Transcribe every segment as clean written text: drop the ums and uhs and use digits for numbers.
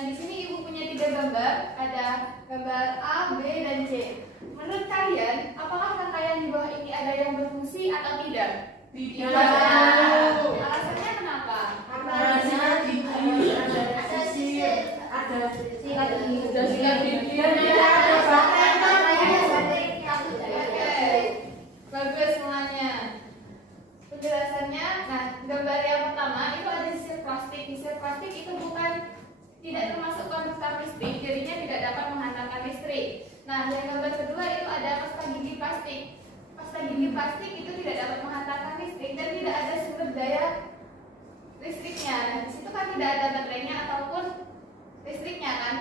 Nah, di sini Ibu punya 3 gambar, ada gambar A, B, dan C. Menurut kalian, apakah rangkaian di bawah ini ada yang berfungsi atau tidak? Tidak. Alasannya kenapa? Karena di sini ada sisi, ada sikat gigi, ada Bagus semuanya. Penjelasannya, nah gambar yang pertama itu ada sisir plastik. Sisir plastik itu tidak termasuk konduktor listrik, jadinya tidak dapat menghantarkan listrik. Nah, yang gambar kedua itu ada pasta gigi plastik. Pasta gigi plastik itu tidak dapat menghantarkan listrik dan tidak ada sumber daya listriknya. Nah, di situ kan tidak ada baterainya ataupun listriknya kan.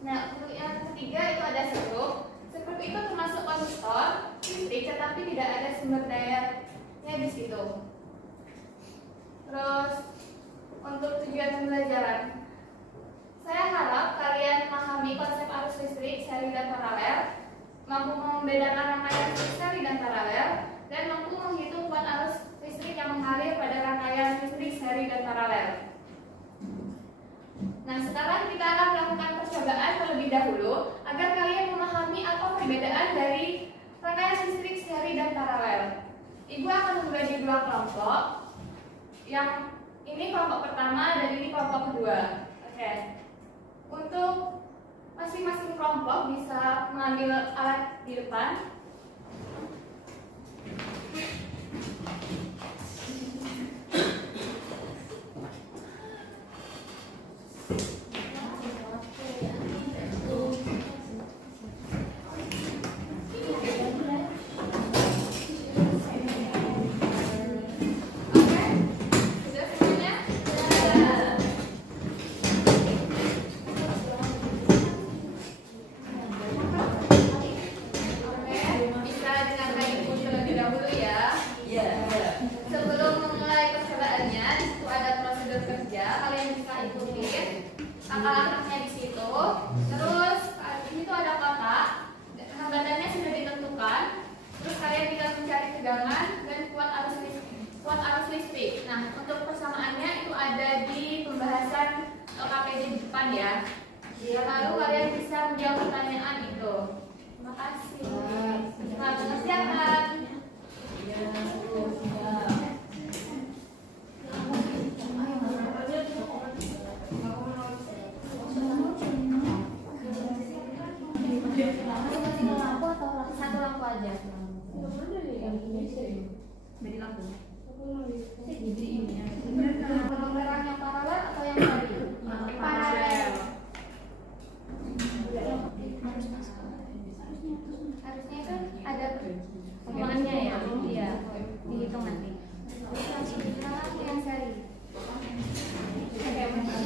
Nah, untuk yang ketiga itu ada sekrup. Sekrup itu termasuk konduktor listrik, tetapi tidak ada sumber dayanya di situ. Terus untuk tujuan pembelajaran, saya harap kalian memahami konsep arus listrik seri dan paralel, mampu membedakan rangkaian listrik seri dan paralel, dan mampu menghitung kuat arus listrik yang mengalir pada rangkaian listrik seri dan paralel. Nah, sekarang kita akan melakukan percobaan terlebih dahulu agar kalian memahami apa perbedaan dari rangkaian listrik seri dan paralel. Ibu akan membagi 2 kelompok. Yang ini kelompok pertama dan ini kelompok kedua. Oke. Untuk masing-masing kelompok bisa mengambil alat di depan. Langkah-langkahnya di situ. Terus di situ ada kotak, hambatannya sudah ditentukan. Terus kalian bisa mencari tegangan dan kuat arus listrik. Nah, untuk persamaannya itu ada di pembahasan KPD di depan ya. Lalu kalian bisa menjawab pertanyaan itu. Terima kasih. Selamat mengerjakan. Satu lampu aja. Beri lampu. Penerangan yang paralel atau yang seri? Paralel. Harusnya kan ada pertemuannya ya. Iya, dihitung nanti. Yang seri.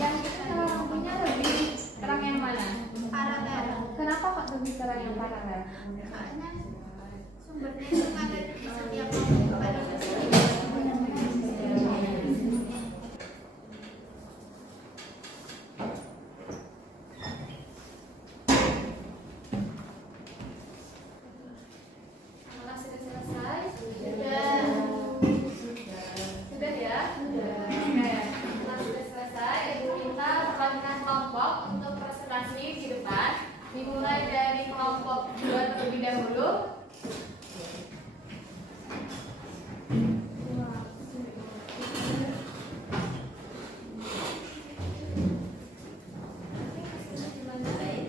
Yang kalau lampunya lebih terang yang mana? Paralel. Kenapa kok lebih terang yang paralel? Karena sumbernya itu ada di setiap pada dimulai dari kelompok 2 terlebih dahulu.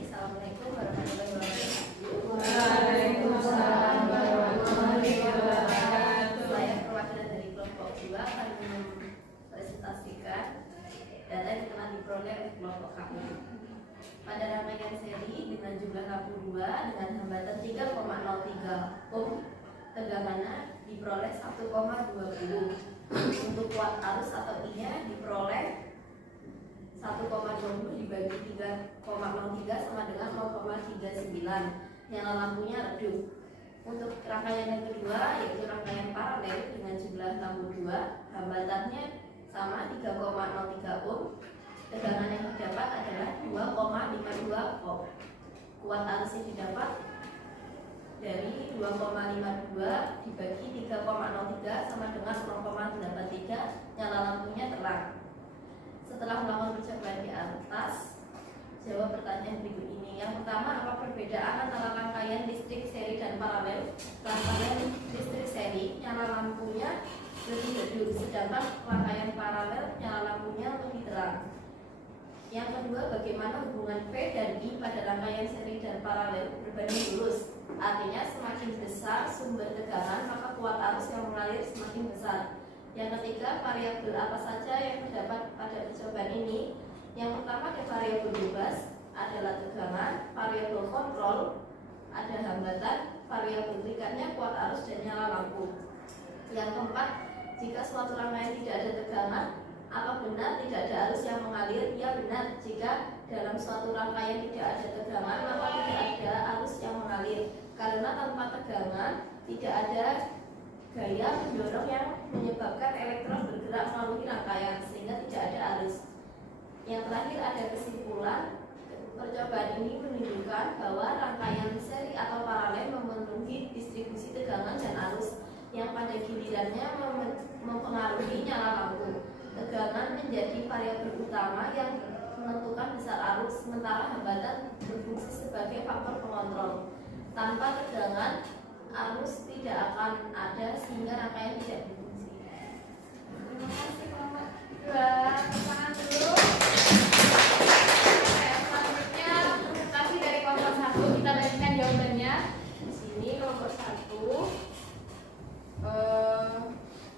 Assalamualaikum warahmatullahi wabarakatuh. Waalaikumsalam warahmatullahi wabarakatuh. Saya perwakilan dari kelompok 2 akan mempresentasikan data yang telah diperoleh oleh kelompok kami. Pada rangkaian seri dengan jumlah lampu 2 dengan hambatan 3,03 ohm, tegangannya diperoleh 1,20. Untuk kuat arus atau I-nya diperoleh 1,20 dibagi 3,03 sama dengan 0,39. Nyala lampunya redup. Untuk rangkaian yang kedua yaitu rangkaian paralel dengan jumlah lampu 2, hambatannya sama 3,03 ohm. Tegangan yang didapat adalah 2,52 ohm. Kuat arus yang didapat dari 2,52 dibagi 3,03 sama dengan 0,83. Nyala lampunya terang. Setelah melakukan percobaan di atas, jawab pertanyaan berikut ini. Yang pertama, apa perbedaan antara rangkaian listrik seri dan paralel? Rangkaian listrik seri nyala lampunya lebih redup, sedangkan rangkaian paralel nyala lampunya lebih terang. Yang kedua, bagaimana hubungan V dan I pada rangkaian seri dan paralel berbanding lurus? Artinya semakin besar sumber tegangan, maka kuat arus yang mengalir semakin besar. Yang ketiga, variabel apa saja yang terdapat pada percobaan ini? Yang pertama, ada variabel bebas, adalah tegangan, variabel kontrol, ada hambatan, variabel terikannya kuat arus dan nyala lampu. Yang keempat, jika suatu rangkaian tidak ada tegangan, apa benar tidak ada arus yang mengalir? Ya benar. Jika dalam suatu rangkaian tidak ada tegangan, maka tidak ada arus yang mengalir. Karena tanpa tegangan tidak ada gaya mendorong yang menyebabkan elektron bergerak melalui rangkaian, sehingga tidak ada arus. Yang terakhir, ada kesimpulan. Percobaan ini menunjukkan bahwa rangkaian seri atau paralel memenuhi distribusi tegangan dan arus yang pada gilirannya mempengaruhi nyala lampu. Tegangan menjadi variabel utama yang menentukan besar arus, sementara hambatan berfungsi sebagai faktor pengontrol. Tanpa tegangan, arus tidak akan ada sehingga rangkaian tidak berfungsi. Terima kasih kelompok 2. Tangan dulu. Oke, selanjutnya presentasi dari kelompok 1. Kita bagikan jawabannya. Di sini kelompok 1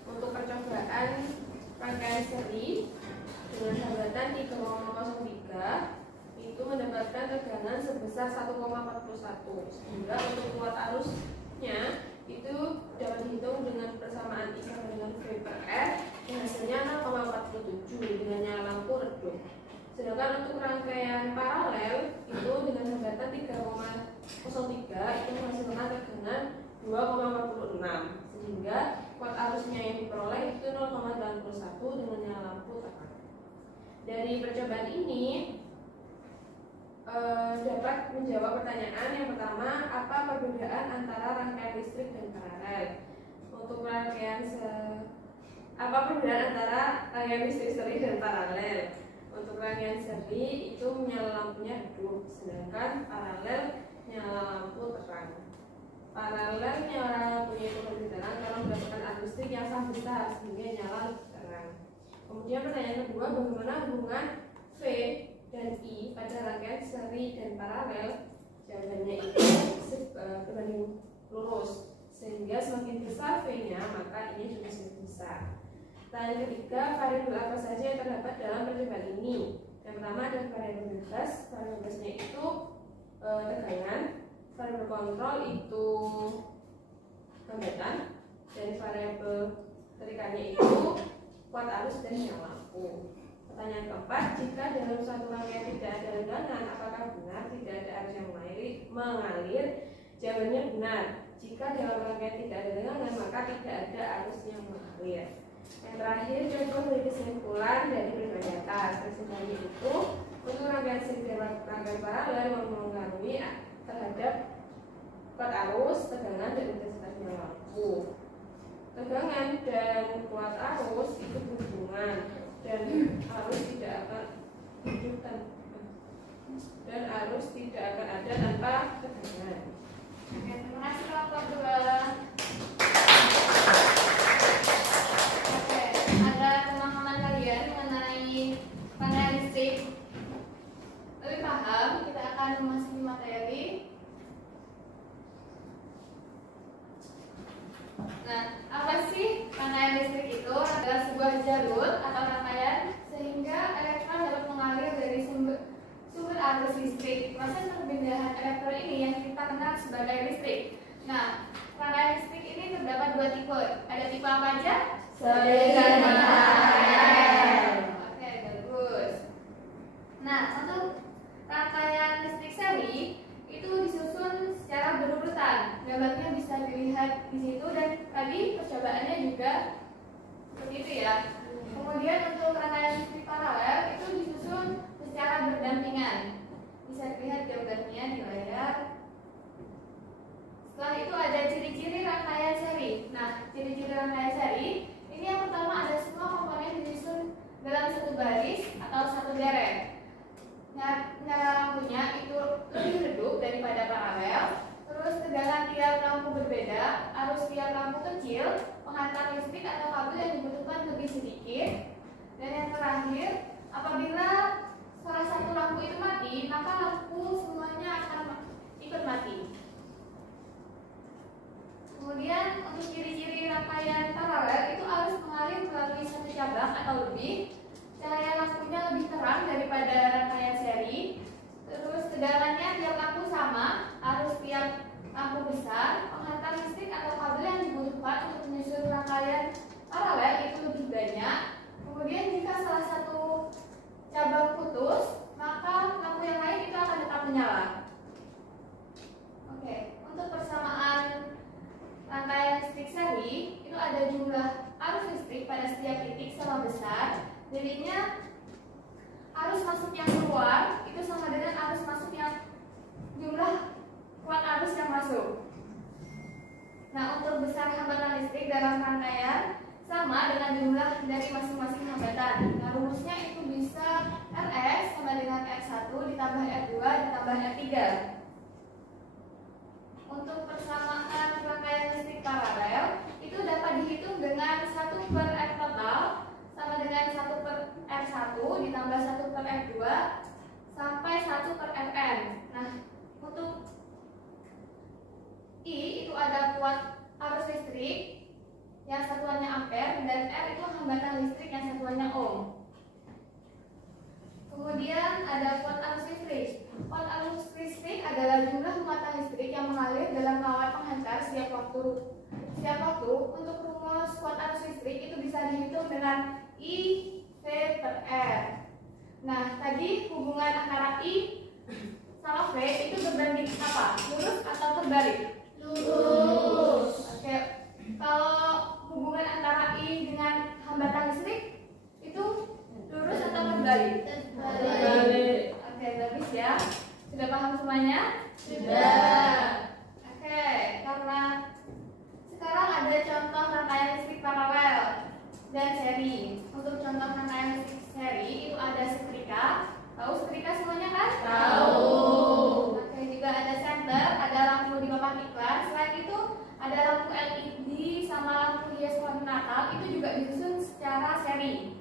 Untuk percobaan rangkaian seri dengan hambatan 3,03 itu mendapatkan tegangan sebesar 1,41, sehingga untuk kuat arusnya itu dapat dihitung dengan persamaan I sama dengan V per R, yang hasilnya 0,47 dengan nyala lampu redup. Sedangkan untuk rangkaian paralel itu dengan hambatan 3,03 itu menghasilkan tegangan 2,46, sehingga kuat arusnya yang diperoleh itu 0,91 dengan nyala lampu terang. Dari percobaan ini dapat menjawab pertanyaan yang pertama, apa perbedaan antara rangkaian listrik dan paralel? Untuk apa perbedaan antara rangkaian listrik seri dan paralel? Untuk rangkaian seri itu nyala lampunya redup, sedangkan paralel nyala lampu terang. Paralel nyala lampunya itu lebih terang karena mendapatkan arus listrik yang sangat besar sehingga nyala lebih terang. Kemudian pertanyaan kedua, bagaimana hubungan V dan I pada rangkaian seri dan paralel? Jawabannya itu berbanding lurus, sehingga semakin besar V-nya maka I-nya juga semakin besar. Pertanyaan ketiga, variabel apa saja yang terdapat dalam percobaan ini? Yang pertama ada variabel bebas, variabel bebasnya itu tegangan, variabel kontrol itu hambatan, dan variabel terikannya itu kuat arus dan nyala lampu. Pertanyaan keempat, jika dalam suatu rangkaian tidak ada tegangan, apakah benar tidak ada arus yang mengalir? Jawabannya benar. Jika dalam rangkaian tidak ada tegangan, maka tidak ada arus yang mengalir. Yang terakhir, contoh dari kesimpulan dari berbagai atas. Kesimpulannya itu, untuk rangkaian seri dan rangkaian paralel mempengaruhi terhadap kuat arus, tegangan, dan intensitas nyala lampu. Tegangan dan kuat arus itu berhubungan, dan arus tidak akan ada tanpa tegangan. Oke, terima kasih kelompok 2. Oke, ada pemahaman kalian mengenai panel listrik lebih paham, kita akan memasuki materi. Nah, apa sih rangkaian listrik itu? Adalah sebuah jalur atau rangkaian sehingga elektron dapat mengalir dari sumber arus listrik. Proses perpindahan elektron ini yang kita kenal sebagai listrik. Nah, rangkaian listrik ini terdapat 2 tipe. Ada tipe apa aja? Seri dan paralel. Oke, bagus. Nah, untuk rangkaian listrik seri itu disusun secara berurutan. Gambarnya bisa dilihat di situ, dan tadi percobaannya juga seperti itu ya. Kemudian untuk rangkaian listrik paralel itu disusun secara berdampingan. Bisa dilihat gambarnya di layar. Setelah itu ada ciri-ciri rangkaian seri. Nah, ciri-ciri rangkaian seri ini yang pertama ada semua komponen disusun dalam satu baris atau satu deret. Nyala penghantar listrik atau kabel yang dibutuhkan lebih sedikit. Dan yang terakhir, apabila salah satu lampu itu mati, maka lampu semuanya akan ikut mati. Kemudian untuk ciri-ciri rangkaian paralel itu arus mengalir melalui satu cabang atau lebih. Cahaya lampunya lebih terang daripada rangkaian seri. Terus tegangannya tiap lampu sama, arus tiap lampu besar, penghantar listrik atau kabel yang dibutuhkan untuk menyusun rangkaian paralel itu lebih banyak. Kemudian jika salah satu cabang putus, maka lampu yang lain itu akan tetap menyala. Oke, untuk persamaan rangkaian listrik seri itu ada jumlah arus listrik pada setiap titik sama besar. Jadinya arus masuk yang keluar itu sama dengan arus masuk yang jumlah kuat arus yang masuk. Nah, untuk besar hambatan listrik dalam rangkaian sama dengan jumlah dari masing-masing hambatan. Nah, rumusnya itu bisa Rs sama dengan R1 ditambah R2 ditambah R3. Untuk persamaan rangkaian listrik paralel itu dapat dihitung dengan 1 per R total sama dengan 1 per R1 ditambah 1 per R2 sampai 1 per Rn. Nah, untuk I itu ada kuat arus listrik yang satuannya ampere dan R itu hambatan listrik yang satuannya ohm. Kemudian ada kuat arus listrik. Kuat arus listrik adalah jumlah muatan listrik yang mengalir dalam kawat penghantar setiap waktu. Untuk rumus kuat arus listrik itu bisa dihitung dengan I V per R. Nah, tadi hubungan antara I sama V itu berbanding apa? Lurus atau terbalik? Lurus. Oke. Kalau hubungan antara I dengan hambatan listrik itu lurus atau terbalik? Terbalik. Oke, bagus ya. Sudah paham semuanya? Sudah. Oke, karena sekarang ada contoh rangkaian listrik paralel dan seri. Untuk contoh rangkaian listrik seri itu ada setrika. Tahu setrika semuanya kan? Tahu. Oke, juga ada senter, ada lampu di papan iklan. Selain itu ada lampu LED sama lampu hias warna Natal itu juga disusun secara seri.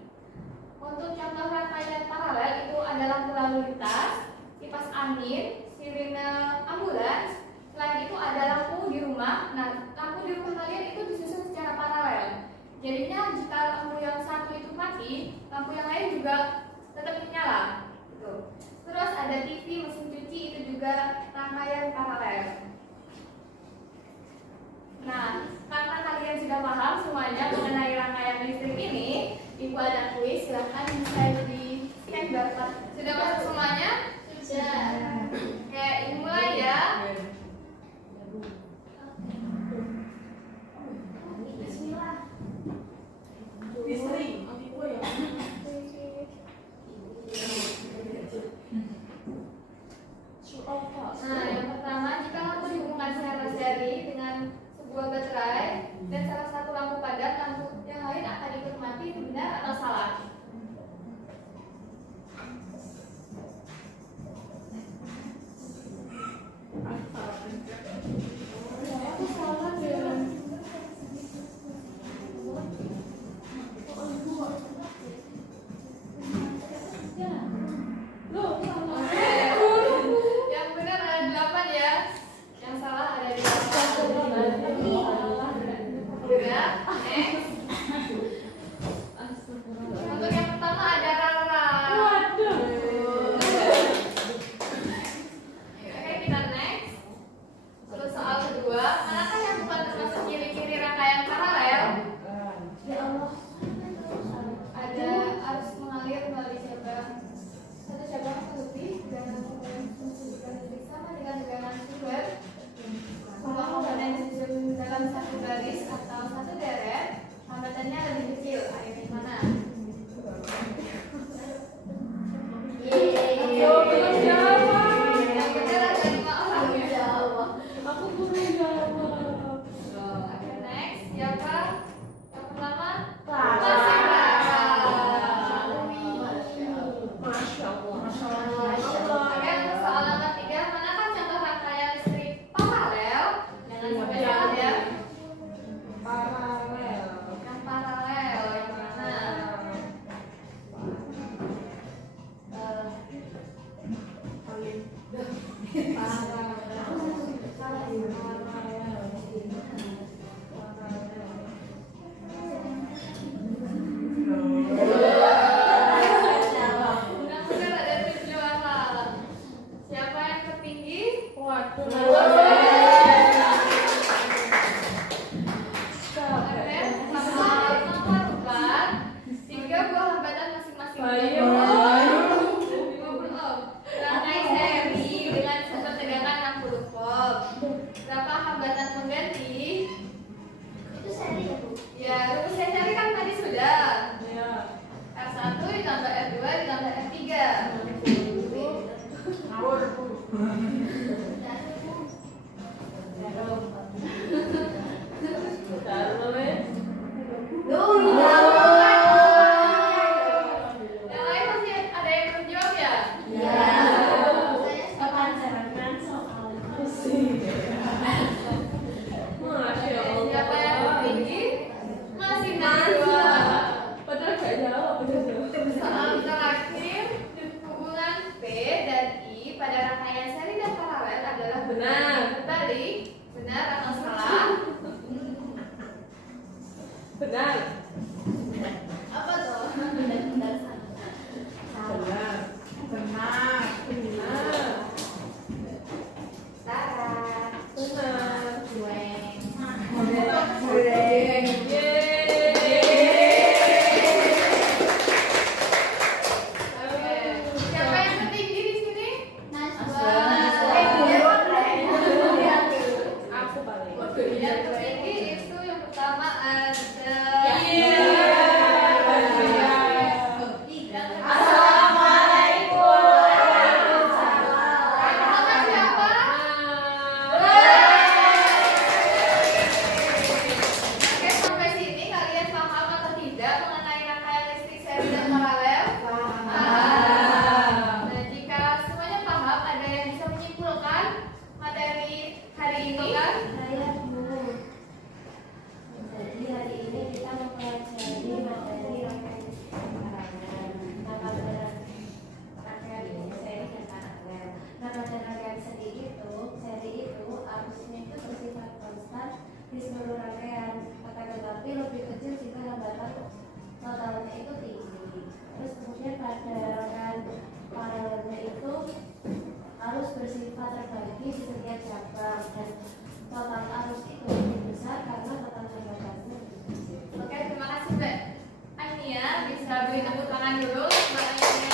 Untuk contoh rangkaian paralel itu ada lampu lalu lintas, kipas angin, sirine ambulans. Selain itu ada lampu di rumah. Nah, lampu di rumah kalian itu disusun secara paralel. Jadinya jika lampu yang satu itu mati, lampu yang lain juga tetap menyala. Gitu. Terus ada TV, mesin cuci itu juga rangkaian paralel. Nah, karena kalian sudah paham semuanya mengenai rangkaian listrik ini, Ibu ada kuis, silahkan bisa di scan barcode. Sudah masuk semuanya? Sudah. Oke, mulai ya. Bismillah. Nah, yang pertama, jika lampu dihubungkan secara seri dengan sebuah baterai dan salah satu lampu padam, lampu yang lain akan ikut mati, itu benar atau salah? Waduh. Nomor 4, 3 buah hambatan masing-masing. Rangkai seri dengan sumber tegangan 60 volt. Berapa hambatan mengganti? Itu seri ya, Bu? Ya, rumus yang tadi kan tadi sudah. Ya. R1 ditambah R2 ditambah R3. Ngawur, Bu. Taruh, Le. Yang lain masih ada yang belum jawab ya? Masya Allah. Siapa yang tertinggi? Masih dua. Padahal gak jawab, Soal terakhir, hubungan P dan I pada rangkaian seri dan paralel adalah Benar. Berbalik, benar atau salah? Benar. Apa tuh? Benar. Benar. Benar. Salah. Benar. Goreng. Oke. Siapa yang tertinggi di sini? Aku paling. Yang tertinggi itu yang pertama ada. Pertama siapa? Oke, sampai sini kalian paham atau tidak mengenai rangkaian listrik seri dan paralel? Paham. Dan jika semuanya paham, ada yang bisa menyimpulkan materi hari ini kan? Saya Bu. Jadi hari ini kita mempelajari materi rangkaian seri dan paralel. Nah, pada rangkaian seri itu arusnya itu bersifat konstan di seluruh rangkaian. Akan tetapi lebih kecil jika hambatan totalnya itu tinggi. Terus kemudian pada rangkaian paralelnya itu arus bersifat terbagi di setiap cabang dan total arus itu lebih besar karena total hambatannya lebih kecil. Oke, terima kasih Mbak Ania. Bisa beri tepuk tangan dulu Mbak Ania.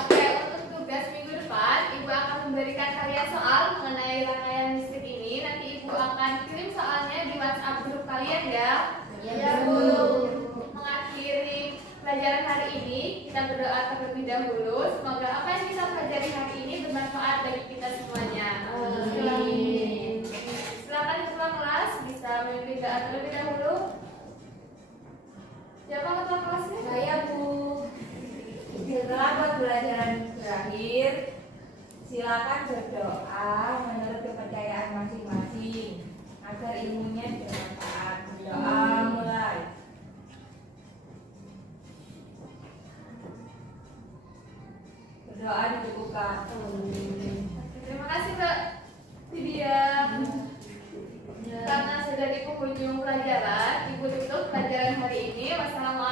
Oke, untuk tugas minggu depan, Ibu akan memberikan kalian soal mengenai rangkaian listrik ini. Nanti Ibu akan kirim soalnya di WhatsApp grup kalian ya. Ya, Bu. Bu. Mengakhiri pelajaran hari ini, kita berdoa terlebih dahulu. Semoga apa yang kita pelajari hari ini bermanfaat bagi kita semuanya. Amin. Silakan ketua kelas bisa memimpin doa terlebih dahulu. Siapa ketua kelasnya? Saya Bu. Setelah pembelajaran berakhir, silakan berdoa menurut kepercayaan masing-masing agar ilmunya bermanfaat. Doa mulai. Berdoa dicukupkan. Terima kasih Mbak Lydia. Karena sudah di penghujung pelajaran, Ibu tutup pelajaran hari ini. Wassalamualaikum